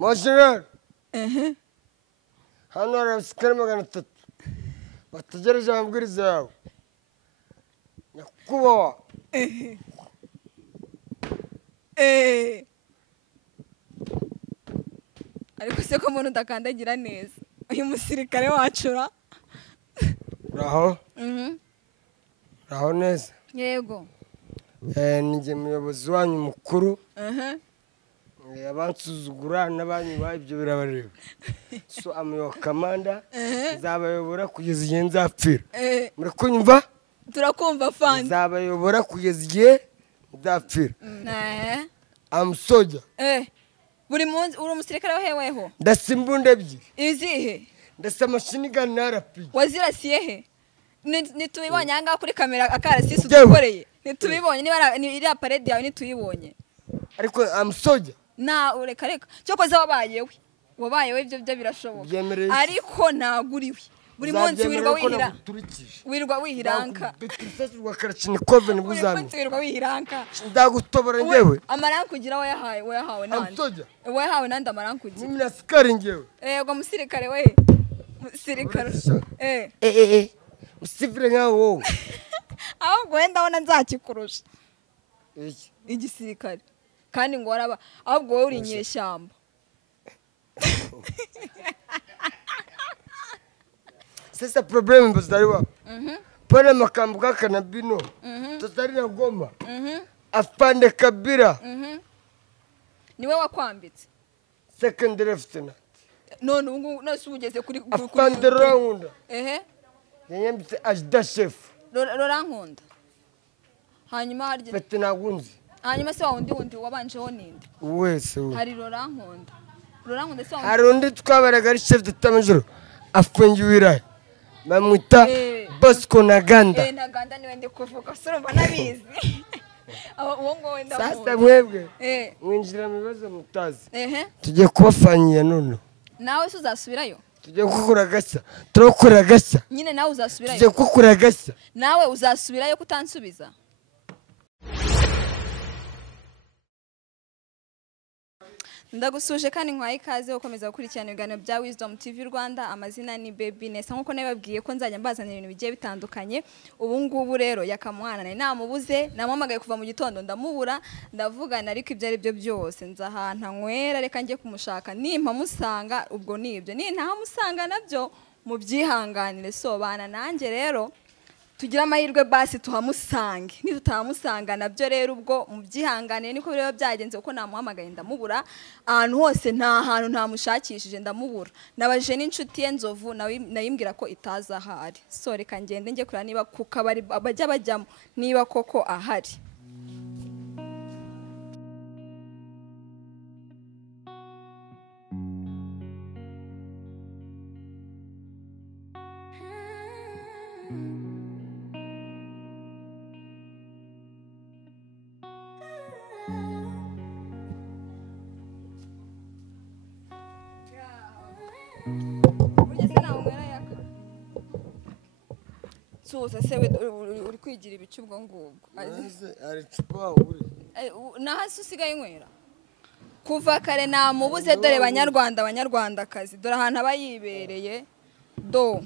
Mon général. Hano hari abasikari 300 bategereje amabwiriza yawe. Nyakubahwa. Ariko se ko umuntu utakandagira neza uyu musirikare wacura. Raho. Raho neza. Yego. Nije muyobozi wanyu mukuru. Abansuzugura n'abanyubaye ibyo birabareba. So I'm your commander. Nzabayobora kugeza igihe nzapfira. Muri kunyumva? Turakumva fandi. Nzabayobora kugeza igihe nzapfira. I'm soldier. Buri munsi uri umusirikare waheweho. Ndasimbunda ebyiri. Izihe? Ndasa machine gun na RP. Wazirasiye he? Nitubibonye anga kuri kamera akarasisi udukoreye. Nitubibonye niba iri parade yawe nituyibonye. Ariko I'm soldier. Na ureka reka cyo koza wabayewe ibyo birashoboka ariko naguriwe buri munsi wirwa wihiranka bitriseswa Kalashnikov ni buzami wirwa wihiranka ndagutobora ngewe amaranku ugira wayahawe nande wayahawe nande amaranku ugira mimi nasikari ngewe yego musirikare we musirikare usivire nkawo ahubwo wenda ndabona nzakikurusha igisirikare kandi ngo waraba ahubwo wowe uri inyeshyamba. Sasa problem mbazari wa pale makambuka kana bino tutari na Goma afande Kabira niwe wakwambitse second lieutenant none nose ugeze kuri afande Rankunda yanyambitse ajda chef Rankunda hanyuma harye bete nagunzi hanyuma se wundi wabanjeho ninde wese hari Rankunda se hari undi twabaraga ari chef d'état major afungiwe bamwita Bosco Ntaganda Ntaganda niwe ndi kuvuga surumva nabizi uwo ngo wenda sasa mwebwe mwinjira mu bibazo mutazi tugiye kubafanyira none nawe se uzasubirayo tugiye gukora gashya turakora gashya nyine nawe uzasubirayo tugiye gukora gashya nawe uzasubirayo kutansubiza ndagusuje kandi nkwaye ikaze ukomeza gukurikirana ibiganiro bya Wisdom TV Rwanda. Amazina ni Baby Nessa nkuko nababwiye ko nzajya mbazanira ibintu bigiye bitandukanye. Ubu ngubu rero yakamwana nari namubuze namuhamagaye kuva mu gitondo ndamubura ndavugana ariko ibyo ari byo byose nza ahantu anywera reka njye kumushaka nimpa musanga ubwo nibyo nintaha musanga nabyo mu byihanganire sobana nanjye rero tugira amahirwe basi tuhamusange nitutahamusanga nabyo rero ubwo mu byihanganire niko bireba byagenze uko namuhamagaye ndamubura ahantu hose nta hantu ntamushakishije ndamubura nabajije n'inshuti ye Nzovu nayimbwira ko itaza ahari so reka ngende njye kureba niba ku kabari bajya bajyamo niba koko ahari. Suza se uri kwigira ibicu ubwo ngubwo ari cupa uri nahasi usigaye inywera kuva kare namubuze dore abanyarwandakazi dore ahantu aba yibereye do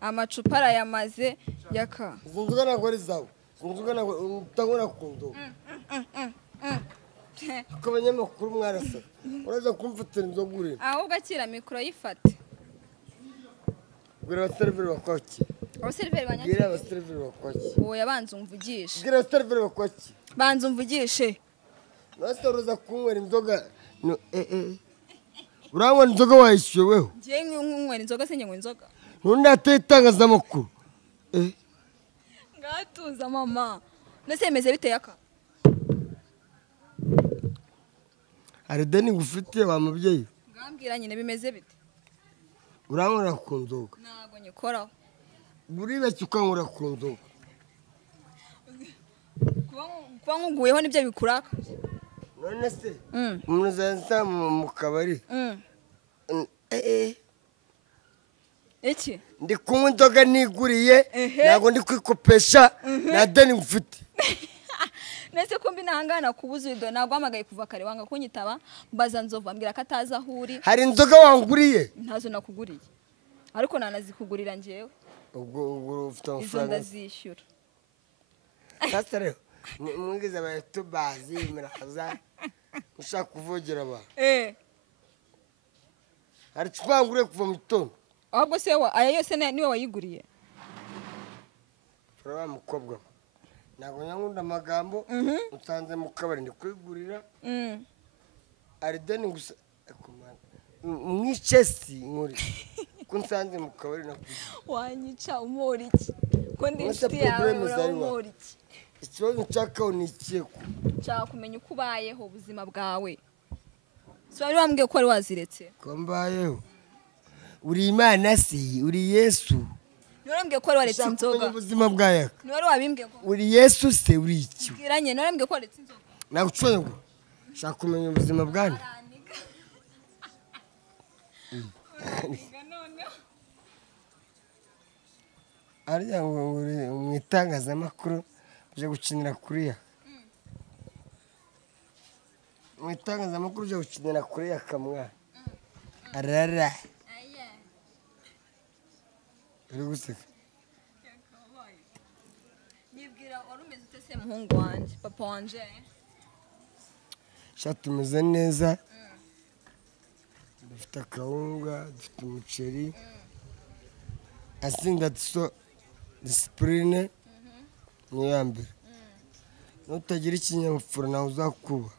amacupa arayamaze yaka zunzuga nagwa ari zawe zunzuga nagwa utangura kunduka ko abanyamakuru mwarasa uraza kumfatira inzoga uri ahubwo akira mikoro yifate Gira abaseriveri bakwaki. Abaseriveri banyaki. Gira abaseriveri bakwaki. Uwo yabanza umvugisha. Gira abaseriveri bakwaki. Banza umvugishe. Nasoruza kunywera inzoga. No Urangwa inzoga wayishyuweho. Ngiye nkunywera inzoga se nywe inzoga. Nundi atetangaza makuru. Ngatuza mama. Nasemeze biteye aka. Ari deni gufitiye ba mubyeyi. Ngambwira nyine bimeze bite. Urangura ku nzoga ntago nyikoraho buribe cyukangura ku nzoga kuba nkuguyeho nibyo bikuraka none se umunezeza mu kabari iki ndi kunywa inzoga niguriye ntago ndi kwikopesha na deni mfite nese ko mbinangana kubuza ido nagwamagaye kuva kare wanga kunyitaba mbaza nzova ambwira ko ataza ahuri hari inzoga wanguriye ntazo nakuguriye ariko nanazikugurira njewe ubwo ufite izo amafaranga ndazishyura sasa rero mwigize abayutubazi muraza ushaka kuvugira abantu hari icupa wanguriye kuva mu gitondo ahubwo se aya yose niwe wayiguriye wa mukobwa ntabwo nyakunda amagambo usanze mu kabari ndi kwigurira arideni gusa mwicesi nkuri ko nsanze mu kabari wanyica umora iki ko ndi inshuti yawe uramora iki ikibazo nshakaho ni ikeko nshaka kumenya uko ubayeho ubuzima bwawe so wari wambwiye ko wari waziretse ko mbayeho uri imana si uri yesu Norambwiye ko waretse inzoga. Ubuzima bwawe. Ni wari wabimbwiye ko. Uri Yesu se uri iki? Kiranye norambwiye ko waretse inzoga. Nagucoye ngo. Shaka kumenya ubuzima bwanjye. Arya ngo mu itangazamakuru uje gukinira kuriya. Mu itangazamakuru uje gukinira kuriya kamwa. Arara. Uri guseka. Nibwira warumeze utese muhungu wanje, papa wanje. Tumeze neza. Dufite akawunga, dufite umuceri. I think that's so discipline. Ni yambere. Nutagira ikinyabupfura nawe uzakuba.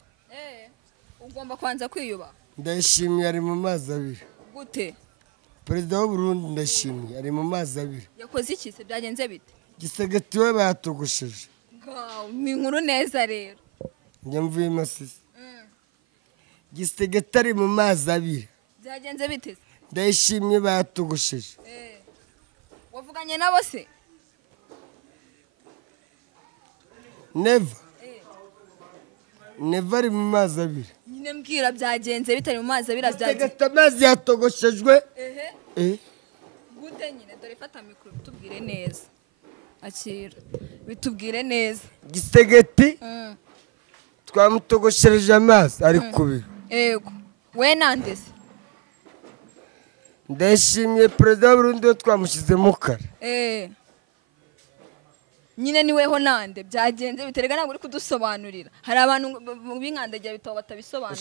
Ugomba kwanza kwiyuba. Ndashimiye ari mu mazi abiri. Gute? Perezida w'u Burundi ndashimiye ari mu mazi abiri. Yakoze iki se byagenze bite? Gisegeti we batogosheje. Ni inkuru neza rero. Njye mvuye Masisi. Gisegeti ari mu mazi abiri. Byagenze bite? Ndashimiye batogosheje. Wavuganye nabo se? Never. Never ari mu mazi abiri. Nyine mbwira byagenze bitari mu mazi abiri byagenze. Gisegeti amazi yatogoshejwe. Gute nyine dore fata mikoro bitubwire neza. Akira. Bitubwire neza. Gisegeti twamutogoshereje amazi ari kubira. Yego. We nande se? Ndashimiye perezida w'u Burundi twamushyizemo kare. Nyine niweho nande byagenze biterega ntabwo uri kudusobanurira. Hari abantu b'inkandagira bitabo batabisobanura.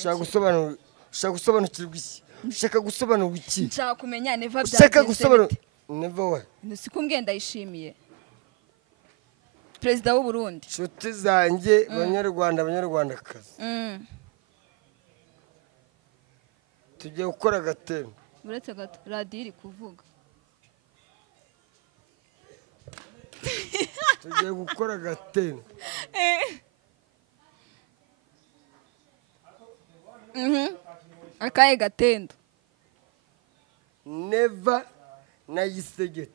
Ushaka gusobanukirwa iki? Ushaka gusobanurwa iki? Nshaka kumenya neva byagenze. Ushaka gusobanura neva we. Nusikumbwiye ndayishimiye. Perezida w'u Burundi. Nshuti zanjye abanyarwandakazi. Tugiye gukora agatendo. Uretse gato radiyo iri kuvuga. Tugiye gukora agatendo. Akaye gatendo. Neva na Gisegeti.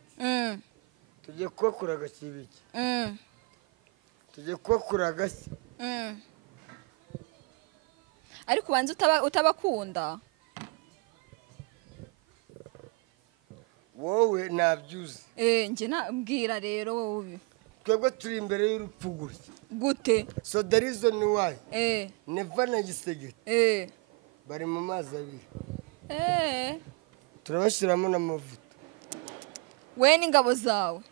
Tugiye kubakura agakibiki. Tugiye kubakura agashyi. Ariko ubanza utabakunda. Wowe nabyuze. Nje nabwira rero wowe. Twebwe turi imbere y'urupfu gutya. Gute? So the reason why. Neva na Gisegeti. Bari mu mazi abiri. Turabashyiramo n'amavuta. We n'ingabo zawe.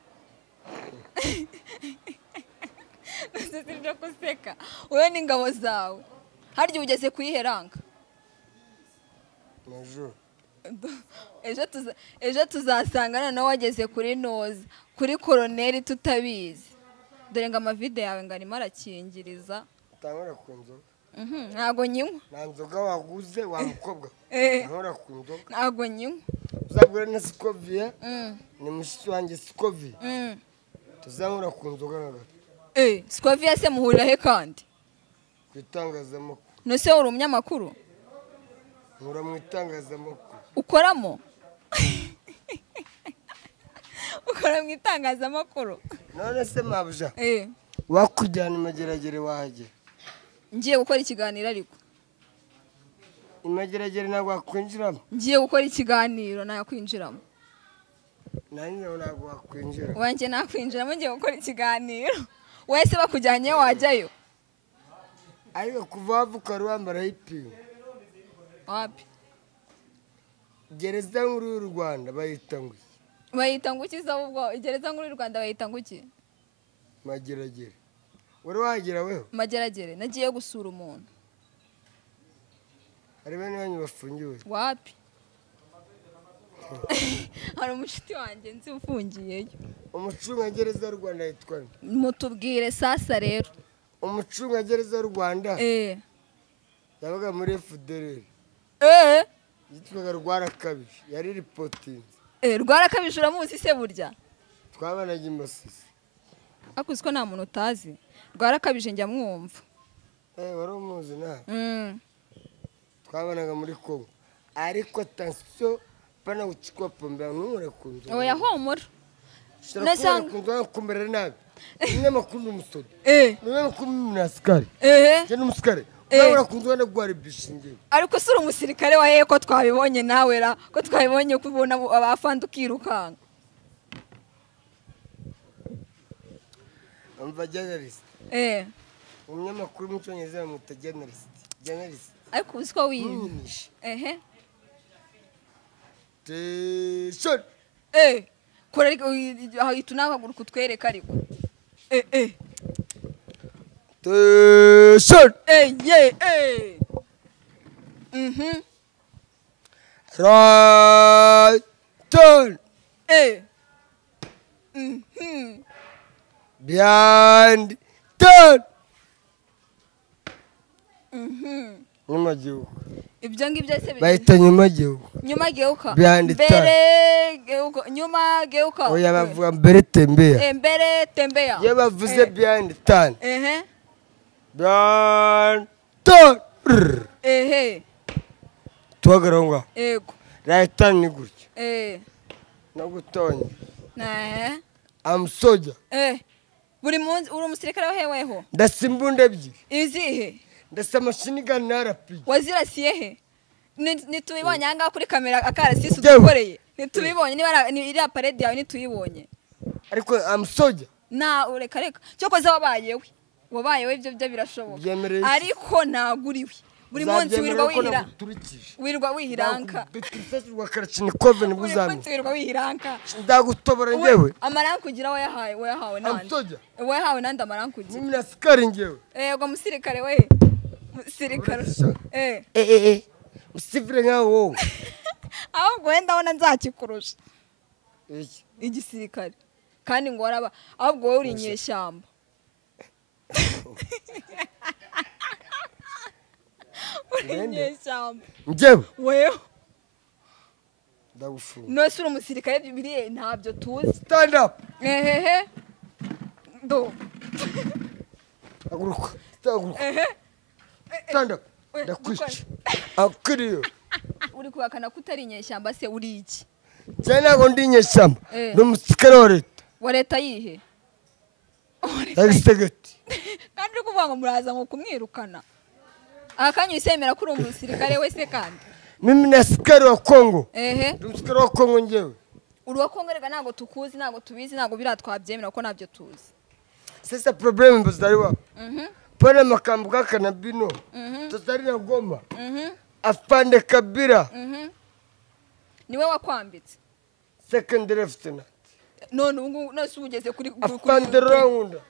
Sibyo kuseka. We n'ingabo zawe. Harya ugeze kuyiheranga. Major. Ejo tuzasanga noneho wageze kuri noza kuri koroneri tutabizi dore ngo amavide yawe ngo arimo arakingiriza utangora ku nzoga ntago nyinywa nta nzoga waguze wa mukobwa ntangora ku nzoga ntago nyinywa uzagura na Sikovia ni mushiki wanjye Sikovia tuzangura ku nzoga na gato Sikovia se muhurira he kandi ku itangazamakuru nose uri umunyamakuru nkura mu itangazamakuru ukoramo ukora mu itangazamakuru none se mabuja wakujyana imageragere wahagera ngiye gukora ikiganiro ariko imageragere ntabwo wakwinjiramo ngiye gukora ikiganiro nakwinjiramo nanjye ntabwo wakwinjira wanjye nakwinjiramo ngiye gukora ikiganiro wese bakujyanye wajyayo ariko kuva wavuka wari wambara ipingu. wapi Gereza nkuru y'u Rwanda bayita ngo bayita ngo iki ahubwo gereza nkuru y'u Rwanda bayita ngo iki Mageragere. Wari wagira weho? Mageragere nagiye gusura umuntu. Hari bene banyu bafungiwe? Wapi hari umushuti wanjye nzi ufungiyeyo. Umucungagereza y'u Rwanda yitwa nde? Mutubwire sasa rero. Umucungagereza y'u Rwanda yabaga muri FDLR. Yitwaga Rwarakabije, yari ripotinze. Rwarakabije uramuzi se burya? Twabanaga i Masisi. Akuzi ko nta muntu utazi. Rwarakabije njya mwumva. Wari umuzi nawe? Twabanaga muri Kongo. Ariko attention pana guchukua pombe n'umure kunzo. Oya homura. Nasanga kunzo kumbere nabi. Nimwe makuru umusodo. Nimwe makuru munaskari. Je n'umuskari. Urabona kunzo na gwari bishingiye. Ariko sura umusirikare wa yeko twabibonye nawe ra ko twabibonye kubona abafanda ukirukanga. Umva journalist. Umunyamakuru mucyongereza bamwita journalist. Journalist. Ariko uziko wiyimisha. Teshon. Kora ariko ahita unagaguruka utwereka ariko. Teshon. Right turn. Behind turn. Nyuma gihugu. Ibyo ngibyo se bahita nyuma gihugu. Nyuma geuka. Mbere geuka. Nyuma geuka. Oya bavuga mbere tembea. Mbere tembea. Ye bavuze behind turn. Behind turn. Tuhagarangwa. Ego. Right turn ni gutya. Nagutonye. I'm soldier. Buri munsi uri umusirikare waheweho. Ndasimbunda ebyiri. Izihe? Ndasa machine gun narapi. Wazirasiye he? Nitubibonye anga kuri kamera akarasisi udukoreye. Nitubibonye niba iri aparede yawe nituyibonye. Ariko I'm soldier. Na ureka reka. Cyokoze wabayewe. Wabayewe ibyo birashoboka. Ariko naguriwe. Buri munsi wirwa wihiranka. Bitiseswa Kalashnikov ni buzami. Wirwa wihiranka. Ndagutobora ngewe. Amaranku kugira wayahawe nande. Wayahawe nande amaranku kugira. Mimi nasikari ngewe. Yego musirikare we. Musirikare. Musivire nkawo wowe. Ahubwo wenda ona nzakikurusha. Iki? Igisirikare. Kandi ngo waraba ahubwo wowe uri inyeshyamba. Inyeshyamba. Ngewe. Wewe. Ndagufunga. No sura umusirikare bibiriye ntabyo tuzi. Stand up. Do. Aguruka. Stand up. Ndakwica. Akuriyo. Uri kuhakana kutari inyeshyamba se uri iki? Cyane ngo ndi inyeshyamba. Ndi umusirikare wa leta. Wa leta yihe? Yagisegeti. Kandi kuvuga ngo muraza ngo kumwirukana. Akanyu isemera kuri umusirikare wese kandi. Mimi ni askari wa Kongo. Ndi umusirikare wa Kongo ngewe. Uri wa Kongo rega ntago tukuzi ntago tubizi ntago biratwabyemera ko nabyo tuzi. Sasa problem mbazariwa. Pale makambo kaka na bino. Tutari na Goma. Afande Kabila. Niwe wakwambitse. Second lieutenant. None ubu nose ugeze kuri Afande Rankunda.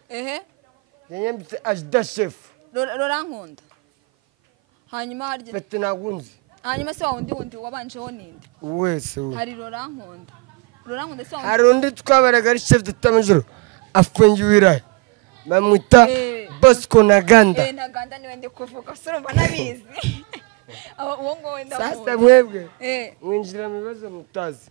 Yanyambitse ajda chef. Rankunda. Hanyuma harye Pete nagunzi. Hanyuma se wundi wabanjeho ninde? Wese we. Hari Rankunda. Rankunda se hari undi twabaraga ari chef d'état major afungiwe irahe. Bamwita Bosco Ntaganda. Ntaganda niwe ndi kuvuga surumva nabizi. Uwo ngo wenda sasa mwebwe mwinjira mu bibazo mutazi.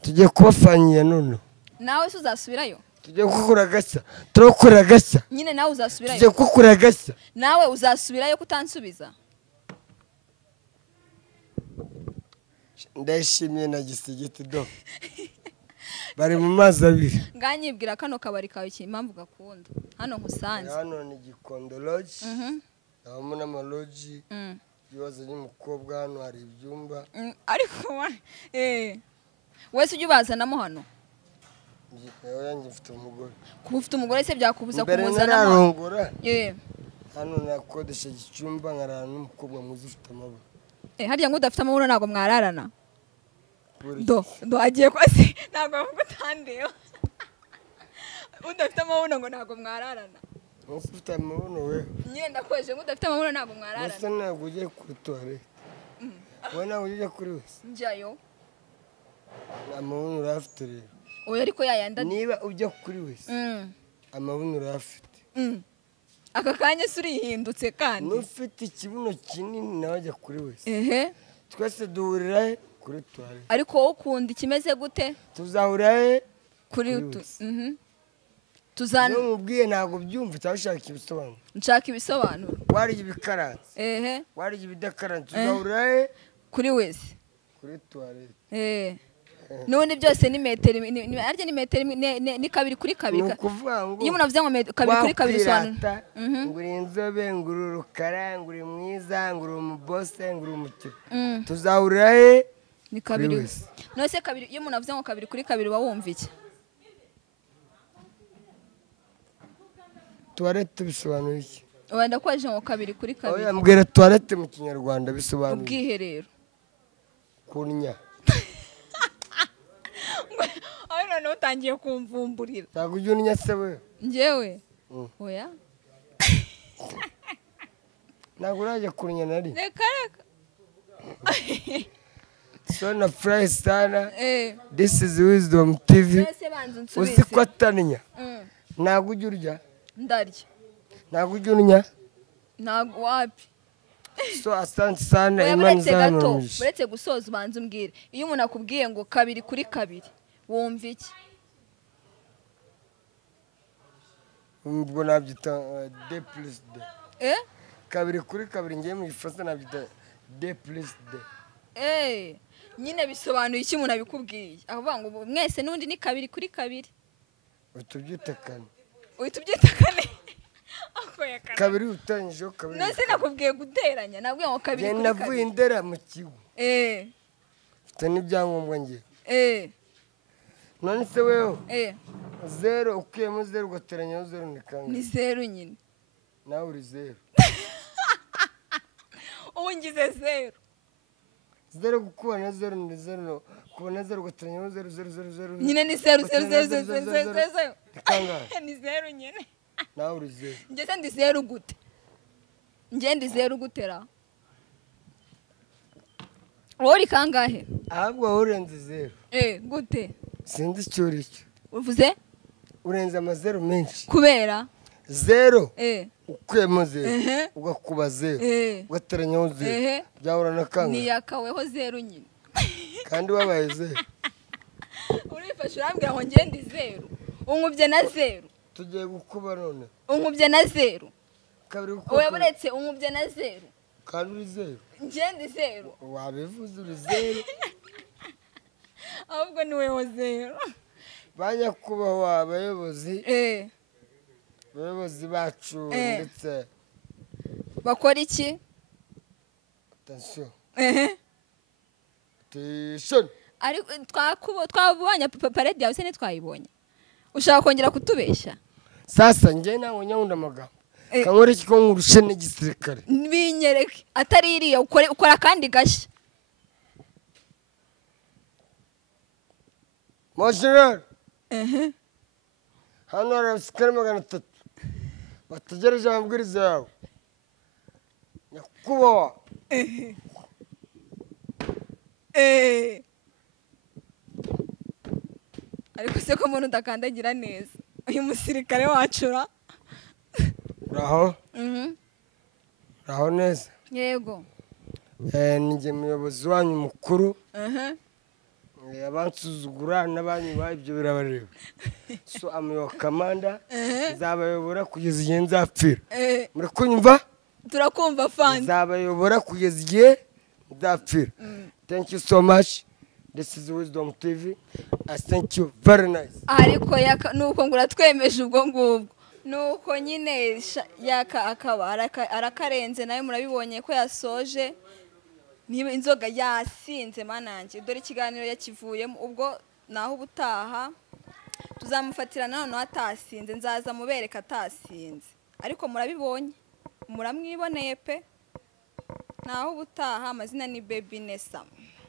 Tugiye kubafanyira none. Nawe se uzasubirayo? Tugiye gukora gashya. Turakora gashya. Nyine nawe uzasubirayo. Tugiye gukora gashya. Nawe uzasubirayo kutansubiza? Ndashimiye na gisigiti do. Bari mu mazi abiri. Nganyibwira kano kabari kawe impamvu gakunda. Hano nkusanze. Hano ni Gikondo Lodge. Abamo n'amaloji. Yoza n'umukobwa hano hari ibyumba. Ariko wese ujye ubazanamo hano. Oya njye mfite umugore. Kuba ufite umugore se byakubuza kumuzanamo? hano nakodesha icyumba nkarara n'umukobwa mwiza ufite amabuno. Harya ngo udafite amabuno ntabwo mwararana? Do agiye kwase ntabwo avuga utandeba. Udafite amabuno ngo ntabwo mwararana. Ufite amabuno we. Nyine ndakoje ngo udafite amabuno ntabwo mwararana. Gusa ntabwo ugiye kuri toilette. Wana ujye kuri wese. Njyayo. Amabuno urafite rero. Oya ariko yayanda. Niba ujya kuri wese. Amabuno urafite. Aka kanya surihindutse kandi. Nufite ikibuno kinini nawe ajya kuri wese. Twese duhurira kuri toilette. Ariko wowe ukunda ikimeze gute? Tuzahurira kuri Tuzana mubwiye ntabwo byumva cyashaka ibisobanuro. Nshaka ibisobanuro. Wari ibikaranze. Wari ibidakaranze. Tuzahurira kuri wese. Kuri toilette. Nubundi byose ni metero arya ni metero ni 2 kuri 2. Ukuvuga ngo iyo umuntu avuze ngo 2 kuri 2 bisobanura nguri inzobe nguri urukara nguri mwiza nguri umubose nguri umukire. Tuzahurira ni 2. Nose 2 iyo umuntu avuze ngo 2 kuri 2 bawumva iki? Toilette bisobanura iki? Wenda kwaje ngo 2 kuri 2. Oya mbwira toilette mu Kinyarwanda bisobanura ubwiherero. Kunya. None utangiye kumvumburira. Ntabwo ujye unya se we. Njyewe? Oya. Ntabwo uraje kunya nari. Reka. So na fry sana. This is Wisdom TV. Uzi ko atanya. Ntabwo ujye urya. Ndarya. Ntabwo ujye unya. Ntabwo wapi. So asante sana Imana zamu. Buretse gusoza ubanza umbwire. Iyo umuntu akubwiye ngo 2 kuri 2 wumva iki? Ubwo nabyita D plus D. 2 kuri 2 ngiye mu Gifaransa nabyita D plus D. Nyine bisobanuye iki umuntu abikubwiye? Avuga ngo mwese nundi ni 2 kuri 2. Utubyita kane. Utubyita kane. Akoya kane. 2 utanyijeho 2. Nose nakubwiye guteranya nabwiye ngo 2 kuri 2. Navuye indera mu kigo. Mfite n'ibyangombwa ngiye. None se wewe? 0 ukuyemo 0 ugateranyaho 0 ni kangahe? Ni 0 nyine. Nawe uri 0. Ubu ngize 0. 0 gukubana 0 ni 0. Kubona 0 ugateranyaho 0 0 0 0. Nyine ni 0 0 0 0 0. Ni kangahe? Ni 0 nyine. Nawe uri 0. Ngeze ndi 0 gute? Nge ndi 0 gutera. Wowe uri kangahe? Ahubwo urenze 0. Gute? Sinzi icyo uri cyo. Uvuze? Urenze amazero menshi. Kubera? 0. Ukuyemo 0. Ugakuba 0. Ugateranyaho 0. Byahura na kangahe? Ni yakaweho 0 nyine. Kandi wabaye 0. Urifashe urambwira ngo nge ndi 0. Unkubye na 0. Tugiye gukuba none. Unkubye na 0. Kabiri gukuba. Oya buretse unkubye na 0. Kandi uri 0. Nge ndi 0. Wabivuze uri 0. Ahubwo ni wewe 0. Banyakubahwa abayobozi. Abayobozi bacu ndetse bakora iki? Attention. Attention. Ariko twabonye parade yawe se ntitwayibonye. Ushaka kongera kutubeshya? Sasa nge nawe nyawunda amagambo. Kankore kiko ngurushe n'igisirikare. Binyereke atari iriya ukora kandi gashya. Major. Hano hari abasikari 300 bategereje amabwiriza yawe. Nyakubahwa. Ariko se ko umuntu udakandagira neza uyu musirikare wacura. Raho. Raho neza. Yego. Ninjye muyobozi wanyu mukuru. Abansuzugura n'abanyubaye ibyo birabareba. So I'm your commander. Nzabayobora kugeza igihe nzapfira. Muri kunyumva? Turakumva fans. Nzabayobora kugeza igihe nzapfira. Thank you so much. This is Wisdom TV. I thank you very nice. Ariko nuko ngura twemeje ubwo ngubwo. Nuko nyine yaka akaba arakarenze nawe murabibonye ko yasoje. Niba inzoga yasinze mananje dore ikiganiro yakivuyemo ubwo naho ubutaha tuzamufatira none atasinze nzaza mubereka atasinze ariko murabibonye muramwiboneye pe naho ubutaha amazina ni Baby Nessa.